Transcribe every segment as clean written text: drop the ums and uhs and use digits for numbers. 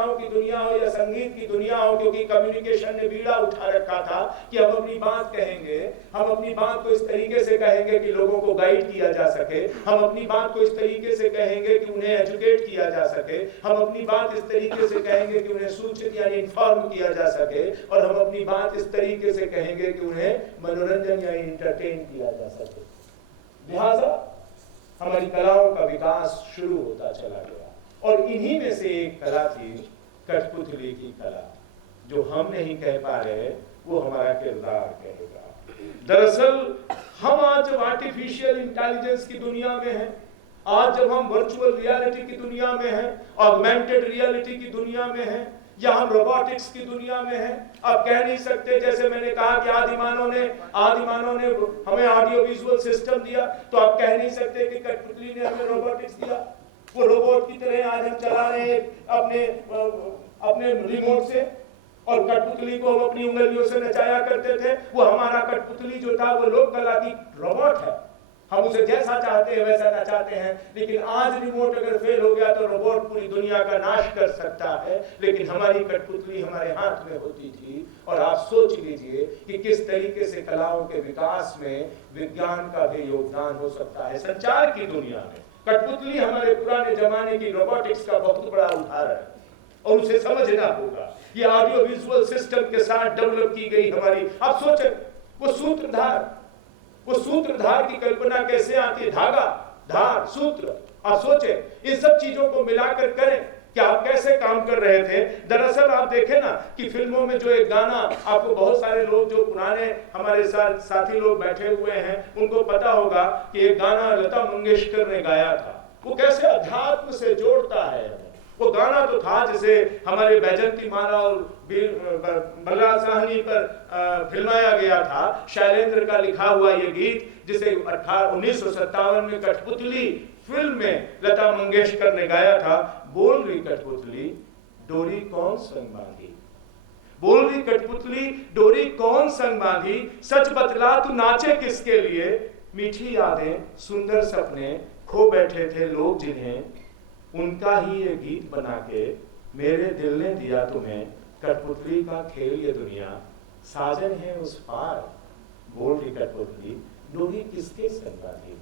कलाओं की दुनिया हो या संगीत की दुनिया हो, क्योंकि कम्युनिकेशन ने बीड़ा उठा रखा था कि हम अपनी बात कहेंगे, हम अपनी बात को इस तरीके से कहेंगे कि लोगों को गाइड किया जा सके, हम अपनी बात को इस तरीके से कहेंगे कि उन्हें एजुकेट किया जा सके, हम अपनी बात इस तरीके से कहेंगे कि उन्हें सूचित यानी इन्फॉर्म किया जा सके, और हम अपनी बात इस तरीके से कहेंगे कि उन्हें मनोरंजन या इंटरटेन किया जा सके। लिहाजा हमारी कलाओं का विकास शुरू होता चला गया, और इन्हीं में से एक कला थी कठपुतली की कला। जो हम नहीं कह पा रहे वो हमारा किरदार कहेगा। दरअसल हम आज जब आर्टिफिशियल इंटेलिजेंस की दुनिया में हैं, आज जब हम वर्चुअल रियलिटी की दुनिया में हैं, ऑगमेंटेड रियलिटी की दुनिया में हैं, या हम रोबोटिक्स की दुनिया में हैं, आप कह नहीं सकते, जैसे मैंने कहा कि आदिमानव ने हमें ऑडियो विजुअल सिस्टम दिया, तो आप कह नहीं सकते कि कठपुतली ने हमें रोबोटिक्स दिया। वो रोबोट की तरह आज हम चला रहे हैं अपने रिमोट से, और कठपुतली को हम अपनी उंगलियों से नचाया करते थे। वो हमारा कठपुतली जो था वो लोक कला की रोबोट है, हम उसे जैसा चाहते हैं वैसा नचाते हैं। लेकिन आज रिमोट अगर फेल हो गया तो रोबोट पूरी दुनिया का नाश कर सकता है, लेकिन हमारी कठपुतली हमारे हाथ में होती थी। और आप सोच लीजिए कि किस तरीके से कलाओं के विकास में विज्ञान का भी योगदान हो सकता है। संचार की दुनिया में कठपुतली हमारे पुराने जमाने की रोबोटिक्स का बहुत बड़ा उदाहरण है, और उसे समझना होगा। ये ऑडियो विजुअल सिस्टम के साथ डेवलप की गई हमारी, आप सोचें वो सूत्रधार की कल्पना कैसे आती है, धागा, धार, सूत्र। आप सोचें इन सब चीजों को मिलाकर करें कि आप कैसे काम कर रहे थे। दरअसल आप देखें ना कि फिल्मों में जो एक गाना, आपको बहुत सारे लोग जो पुराने हमारे साथ साथी लोग बैठे हुए हैं उनको पता होगा कि एक गाना लता मंगेशकर ने गाया था, वो कैसे अध्यात्म से जोड़ता है। वो गाना तो था जिसे हमारे बैजंती माला और बलराज साहनी पर फिल्माया गया था। शैलेंद्र का लिखा हुआ ये गीत, जिसे 1957 में कठपुतली फिल्म में लता मंगेशकर ने गाया था। बोल रही कठपुतली डोरी कौन संग बांधी, बोल रही कठपुतली डोरी कौन संग बांधी, सच बतला तू नाचे किसके लिए, मीठी यादें सुंदर सपने खो बैठे थे लोग जिन्हें, उनका ही ये गीत बना के मेरे दिल ने दिया तुम्हें, कठपुतली का खेल ये दुनिया साजन है उस पार, बोल रही कठपुतली डोरी किसके संग बांधी,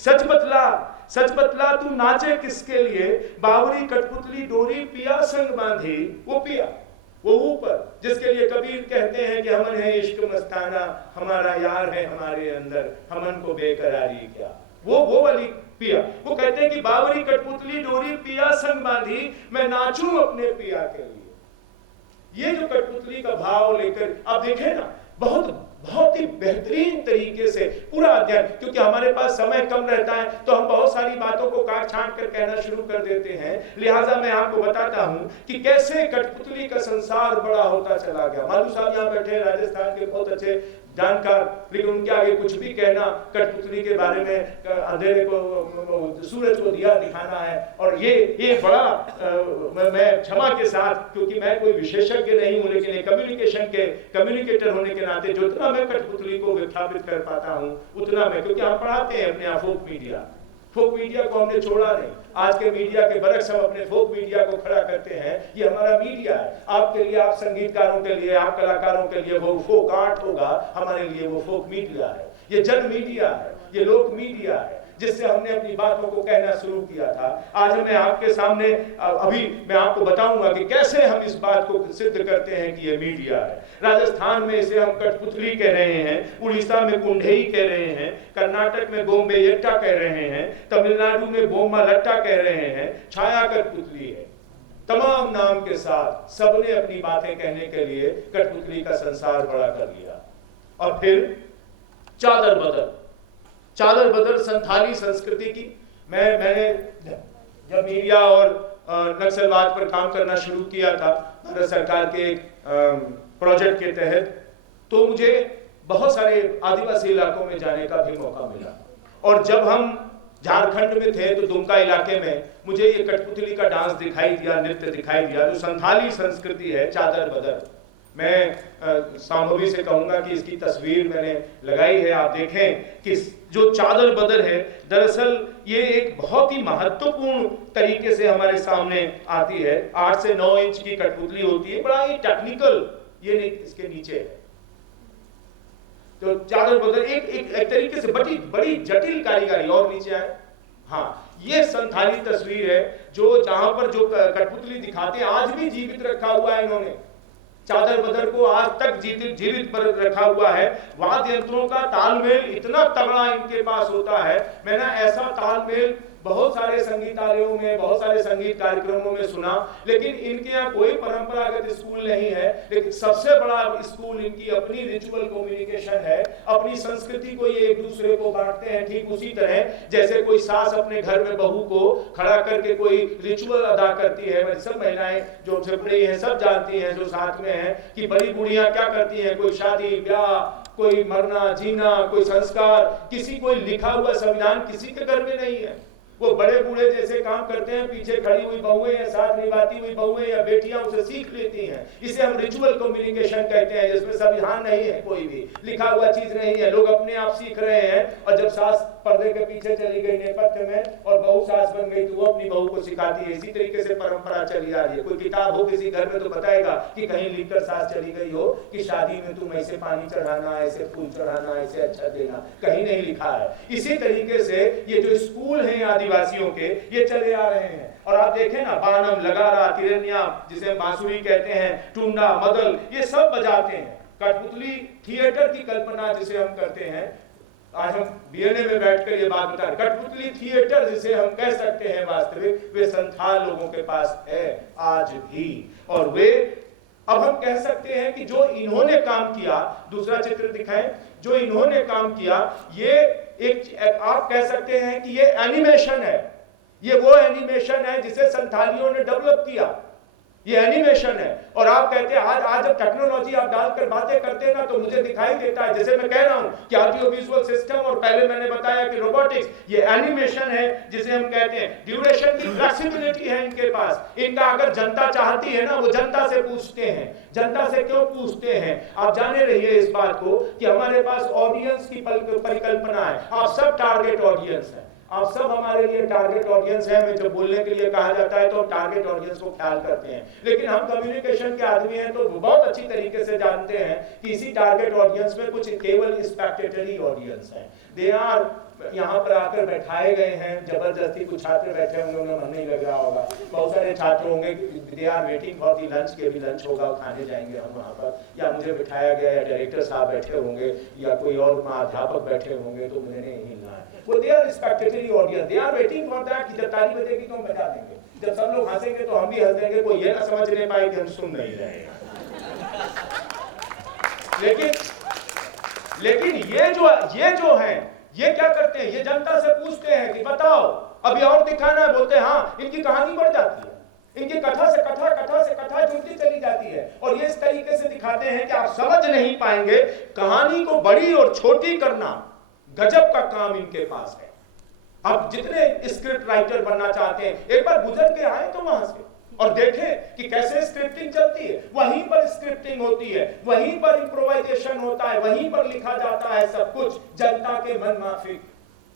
सच बतला तू नाचे किसके लिए, बावरी कठपुतली डोरी पिया संग बांधी। वो पिया, वो ऊपर, जिसके लिए कबीर कहते हैं कि हमन है इश्क मस्ताना, हमारा यार है हमारे अंदर, हमन को बेकरारी क्या। वो वाली पिया, वो कहते हैं कि बावरी कठपुतली डोरी पिया संग बांधी, मैं नाचूं अपने पिया के लिए। ये जो कठपुतली का भाव लेकर आप देखें ना, बहुत ही बेहतरीन तरीके से पूरा अध्ययन, क्योंकि हमारे पास समय कम रहता है तो हम बहुत सारी बातों को काट छांट कर कहना शुरू कर देते हैं। लिहाजा मैं आपको बताता हूं कि कैसे कठपुतली का संसार बड़ा होता चला गया। मालू साहब यहाँ बैठे राजस्थान के बहुत अच्छे जानकार, लेकिन उनके आगे कुछ भी कहना कठपुतली के बारे में, अंधेरे को सूरज को दिया दिखाना है। और ये बड़ा मैं क्षमा के साथ, क्योंकि मैं कोई विशेषज्ञ नहीं हूं, लेकिन कम्युनिकेशन के कम्युनिकेटर होने के नाते जितना मैं कठपुतली को विस्थापित कर पाता हूं उतना मैं, क्योंकि हम पढ़ाते हैं अपने यहाँ फोक मीडिया को हमने छोड़ा नहीं। आज के मीडिया के बरक्स हम अपने फोक मीडिया को खड़ा करते हैं। ये हमारा मीडिया है, आपके लिए, आप संगीतकारों के लिए, आप कलाकारों के लिए वो फोक आर्ट होगा, हमारे लिए वो फोक मीडिया है। ये जन मीडिया है, ये लोक मीडिया है, जिससे हमने अपनी बातों को कहना शुरू किया था। आज मैं आपके सामने, अभी मैं आपको बताऊंगा कि कैसे हम इस बात को सिद्ध करते हैं कि ये मीडिया है। राजस्थान में इसे हम कठपुतली कह रहे हैं, उड़ीसा में कुंढेई कह रहे हैं, कर्नाटक में बोम्बे यट्टा कह रहे हैं, तमिलनाडु में बोम्मा लट्टा कह रहे हैं, छाया कठपुतली है। तमाम नाम के साथ सबने अपनी बातें कहने के लिए कठपुतली का संसार बड़ा कर लिया। और फिर चादर बदर संथाली संस्कृति की, मैंने जब मीडिया और नक्सलवाद पर काम करना शुरू किया था भारत सरकार के एक प्रोजेक्ट के तहत, तो मुझे बहुत सारे आदिवासी इलाकों में जाने का भी मौका मिला। और जब हम झारखंड में थे तो दुमका इलाके में मुझे ये कठपुतली का डांस दिखाई दिया, नृत्य दिखाई दिया, जो संथाली संस्कृति है, चादर बदर। मैं सांभवी से कहूंगा कि इसकी तस्वीर मैंने लगाई है, आप देखें कि जो चादर बदर है दरअसल ये एक बहुत ही महत्वपूर्ण तरीके से हमारे सामने आती है। 8 से 9 इंच की कठपुतली होती है, बड़ा ही टेक्निकल, ये नहीं इसके नीचे है तो चादर बदर एक तरीके से बड़ी जटिल कारीगरी। और नीचे आए, हाँ ये संथाली तस्वीर है जो जहां पर जो कठपुतली दिखाते हैं आज भी जीवित रखा हुआ है, इन्होंने चादर बदर को आज तक जीवित पर रखा हुआ है। वाद्य यंत्रों का तालमेल इतना तगड़ा इनके पास होता है, मैंने ऐसा तालमेल बहुत सारे संगीतालयों में, बहुत सारे संगीत कार्यक्रमों में सुना, लेकिन इनके यहाँ कोई परंपरागत स्कूल नहीं है, लेकिन सबसे बड़ा स्कूल इनकी अपनी रिचुअल कम्युनिकेशन है, अपनी संस्कृति को ये एक दूसरे को बांटते हैं। ठीक उसी तरह जैसे कोई सास अपने घर में बहू को खड़ा करके कोई रिचुअल अदा करती है, सब महिलाएं जो हमसे बड़ी हैं सब जानती हैं, जो साथ में हैं, कि बड़ी बूढ़ियां क्या करती हैं, कोई शादी ब्याह, कोई मरना जीना, कोई संस्कार, किसी कोई लिखा हुआ संविधान किसी के घर में नहीं है। वो बड़े बूढ़े जैसे काम करते हैं, पीछे खड़ी हुई बहुएं या साथ निभाती हुई बहुएं या बेटियां उसे सीख लेती हैं। इसे हम रिचुअल कम्युनिकेशन कहते हैं, जिसमें संविधान नहीं है, कोई भी लिखा हुआ चीज नहीं है, लोग अपने आप सीख रहे हैं। और जब सास पर्दे के पीछे चली गई नेपथ्य में और बहू सास बन गई तो वो अपनी बहू को सिखाती है। इसी तरीके से परंपरा चली आ रही है। कोई किताब हो किसी घर में तो बताएगा कि कहीं लिखकर सास चली गई हो कि शादी में तुम ऐसे पानी चढ़ाना, ऐसे फूल चढ़ाना, ऐसे अच्छा देना, कहीं नहीं लिखा है। इसी तरीके से ये जो स्कूल है आदिवासियों के, ये चले आ रहे हैं। और आप देखें ना, बानम, लगारा, तिरनिया, जिसे बांसुरी कहते हैं, टुंडा, मदल, ये सब बजाते हैं। कठपुतली थिएटर की कल्पना जिसे हम करते हैं, आज हम बीएनए में बैठकर ये बात बता रहे, कठपुतली थिएटर जिसे हम कह सकते हैं वास्तविक, वे संथाल लोगों के पास है आज भी। और वे, अब हम कह सकते हैं कि जो इन्होंने काम किया, दूसरा चित्र दिखाएं, जो इन्होंने काम किया, ये एक आप कह सकते हैं कि ये एनिमेशन है। ये वो एनिमेशन है जिसे संथालियों ने डेवलप किया, ये एनिमेशन है। और आप कहते हैं आज जब टेक्नोलॉजी आप डालकर बातें करते हैं ना, तो मुझे दिखाई देता है, जैसे मैं कह रहा हूं कि ऑडियो विजुअल सिस्टम, और पहले मैंने बताया कि रोबोटिक्स, ये एनिमेशन है जिसे हम कहते हैं। ड्यूरेशन की फ्लेक्सिबिलिटी है इनके पास। इनका अगर जनता चाहती है ना, वो जनता से पूछते हैं। जनता से क्यों पूछते हैं? आप जाने रहिए इस बात को कि हमारे पास ऑडियंस की परिकल्पना है। आप सब टारगेट ऑडियंस है, आप सब हमारे लिए टारगेट ऑडियंस है। हमें जब बोलने के लिए कहा जाता है तो हम टारगेट ऑडियंस को ख्याल करते हैं, लेकिन हम कम्युनिकेशन के आदमी हैं तो बहुत अच्छी तरीके से जानते हैं कि इसी टारगेट ऑडियंस में कुछ केवल स्पेक्टेटरी ऑडियंस है। दे आर यहाँ पर आकर बैठाए गए हैं जबरदस्ती। कुछ छात्र बैठे होंगे, उन्हें मन नहीं लग रहा होगा, बहुत सारे छात्र होंगे, they are waiting for the lunch, के भी लंच होगा, खाने जाएंगे हम वहाँ पर, या मुझे बिठाया गया, या डायरेक्टर साहब बैठे होंगे, या कोई और अध्यापक बैठे होंगे, तो मुझे नहीं हिलना है। वो they are spectatory audience, they are waiting for that कि जब ताली बजेगी तो हम बजा देंगे, जब सब लोग हंसेंगे तो हम भी हंस देंगे, कोई ये ना समझ नहीं पाए कि हम सुन नहीं रहे हैं। लेकिन ये जो हैं, ये क्या करते हैं, ये जनता से पूछते हैं कि बताओ अभी और दिखाना है, बोलते हैं हाँ। इनकी कहानी बढ़ जाती है, इनकी कथा से कथा जुड़ती चली जाती है, और ये इस तरीके से दिखाते हैं कि आप समझ नहीं पाएंगे। कहानी को बड़ी और छोटी करना गजब का काम इनके पास है। अब जितने स्क्रिप्ट राइटर बनना चाहते हैं, एक बार गुजर के आए तो वहां से और देखें कि कैसे स्क्रिप्टिंग चलती है। वहीं पर स्क्रिप्टिंग होती है, वहीं पर इम्प्रोवाइजेशन होता है, वहीं पर लिखा जाता है सब कुछ जनता के मन माफिक,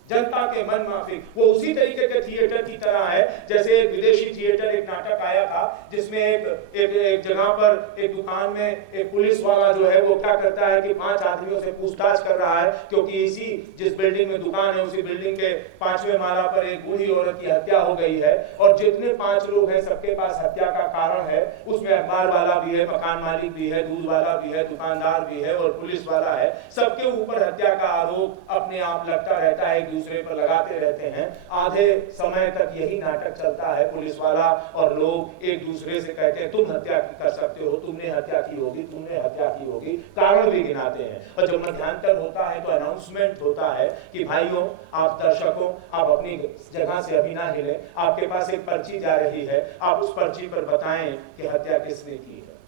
जनता के मन माफिक। वो उसी तरीके के थिएटर की तरह है जैसे एक विदेशी थिएटर, एक नाटक आया था जिसमें एक जगह पर एक दुकान में एक पुलिस वाला जो है वो क्या करता है कि 5 आदमियों से पूछताछ कर रहा है, क्योंकि इसी जिस बिल्डिंग में दुकान है उसी बिल्डिंग के 5वें माला पर एक बूढ़ी औरत की हत्या हो गई है, और जितने 5 लोग हैं सबके पास हत्या का कारण है। उसमें अखबार वाला भी है, मकान मालिक भी है, दूध वाला भी है, दुकानदार भी है और पुलिस वाला है। सबके ऊपर हत्या का आरोप अपने आप लगता रहता है, दूसरे पर लगाते रहते हैं। आधे समय तक यही नाटक चलता है। पुलिस वाला और लोग एक दूसरे से कहते हैं तुम हत्या कर सकते हो, तुमने हत्या की होगी, तुमने हत्या की होगी, कारण भी गिनाते हैं। और जब मध्यांतर होता है तो अनाउंसमेंट होता है कि भाइयों, आप दर्शकों, आप अपनी जगह से अभी ना हिलें, आपके पास एक पर्ची जा रही है, आप उस पर्ची पर बताएं कि हत्या किसने की है।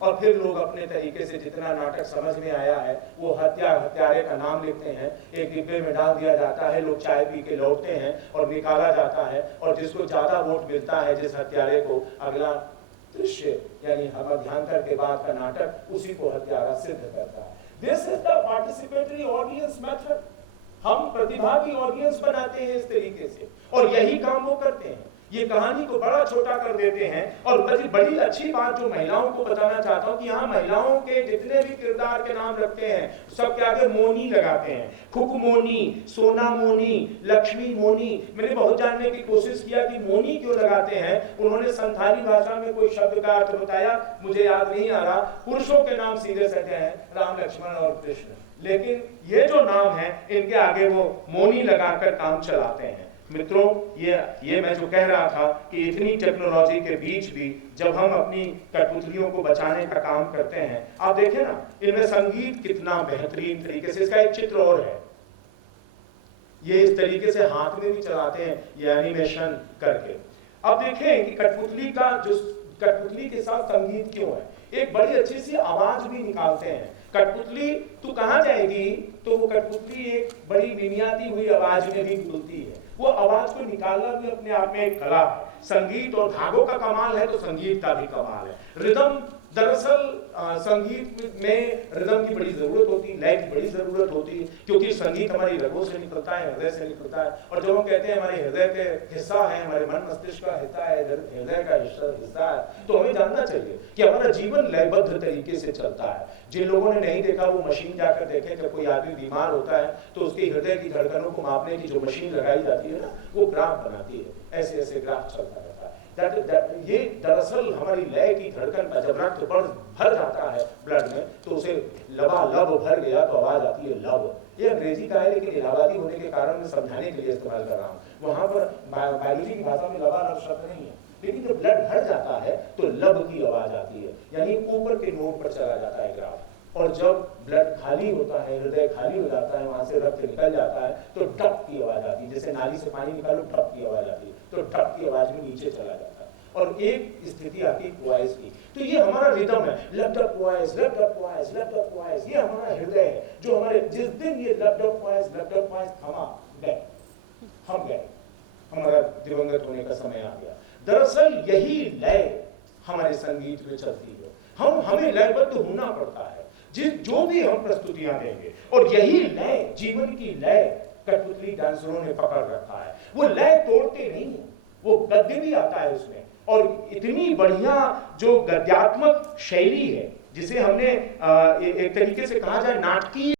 और फिर लोग अपने तरीके से जितना नाटक समझ में आया है वो हत्यारे का नाम लिखते हैं, एक डिब्बे में डाल दिया जाता है, लोग चाय पी के लौटते हैं और निकाला जाता है, और जिसको ज्यादा वोट मिलता है जिस हत्यारे को, अगला दृश्य यानी मध्यांतर के बाद का नाटक उसी को हत्यारा सिद्ध करता है। This is the participatory audience method. हम प्रतिभागी ऑडियंस बनाते हैं इस तरीके से, और यही काम वो करते हैं। ये कहानी को बड़ा छोटा कर देते हैं। और बड़ी अच्छी बात जो महिलाओं को बताना चाहता हूं कि यहाँ महिलाओं के जितने भी किरदार के नाम रखते हैं सब के आगे मोनी लगाते हैं। खुक मोनी, सोना मोनी, लक्ष्मी मोनी। मैंने बहुत जानने की कोशिश किया कि मोनी क्यों लगाते हैं। उन्होंने संथाली भाषा में कोई शब्द का अर्थ बताया, मुझे याद नहीं आ रहा। पुरुषों के नाम सीधे सटे हैं, राम, लक्ष्मण और कृष्ण, लेकिन ये जो नाम है इनके आगे वो मोनी लगाकर काम चलाते हैं। मित्रों, ये मैं जो कह रहा था कि इतनी टेक्नोलॉजी के बीच भी जब हम अपनी कठपुतलियों को बचाने का काम करते हैं, आप देखें ना इनमें संगीत कितना बेहतरीन तरीके से। इसका एक चित्र और है, ये इस तरीके से हाथ में भी चलाते हैं ये एनिमेशन करके। अब देखें कि कठपुतली के साथ संगीत क्यों है। एक बड़ी अच्छी सी आवाज भी निकालते हैं। कठपुतली तू कहाँ जाएगी, तो वो कठपुतली एक बड़ी निनियाती हुई आवाज में भी बोलती है। वो आवाज को निकालना भी अपने आप में एक कला है। संगीत और धागों का कमाल है तो संगीत का भी कमाल है। रिदम, दरअसल संगीत में रिदम की बड़ी जरूरत होती है, लय की बड़ी जरूरत होती है, क्योंकि संगीत हमारी रगों से निकलता है, हृदय से निकलता है। और जब हम कहते हैं हमारे हृदय के हिस्सा है, हमारे मन मस्तिष्क का हिस्सा है, हृदय का हिस्सा है, तो हमें जानना चाहिए कि हमारा जीवन लयबद्ध तरीके से चलता है। जिन लोगों ने नहीं देखा वो मशीन जाकर देखें। जब कोई आदमी बीमार होता है तो उसके हृदय की धड़कनों को मापने की जो मशीन लगाई जाती है ना, वो ग्राफ बनाती है। ऐसे ऐसे ग्राफ चलता रहता है। ये दरअसल हमारी लय की धड़कन का जब रक्त भर जाता है ब्लड में, तो उसे लबालब भर गया तो आवाज आती है लब। ये अंग्रेजी का है, लेकिन इलाहाबादी होने के कारण मैं समझाने के लिए इस्तेमाल कर रहा हूँ। वहां पर बायोलॉजी की भाषा में लबालब शब्द नहीं है, लेकिन जब ब्लड भर जाता है तो लब की आवाज आती है, यानी ऊपर के नोड पर चला जाता है ग्राफ। और जब ब्लड खाली होता है, हृदय खाली हो जाता है, वहां से रक्त निकल जाता है तो टप की आवाज आती है। जैसे नाली से पानी निकालो, टप की आवाज आती है, तो टप की आवाज में नीचे चला जाता है और एक स्थिति आती है वॉइस की। तो ये हमारा रिदम है, laptop voice, laptop voice, laptop voice. ये हमारा हृदय है जो हमारे, जिस दिन ये लपटप वॉइस थमा गए, हम गए, हमारा दिवंगत होने का समय आ गया। दरअसल यही लय हमारे संगीत में चलती है। हमें लयबद्ध होना पड़ता है जो भी हम प्रस्तुतियां देंगे, और यही लय, जीवन की लय कठपुतली डांसरों ने पकड़ रखा है। वो लय तोड़ते नहीं है, वो गद्य भी आता है उसमें, और इतनी बढ़िया जो गद्यात्मक शैली है, जिसे हमने एक तरीके से कहा जाए नाटकीय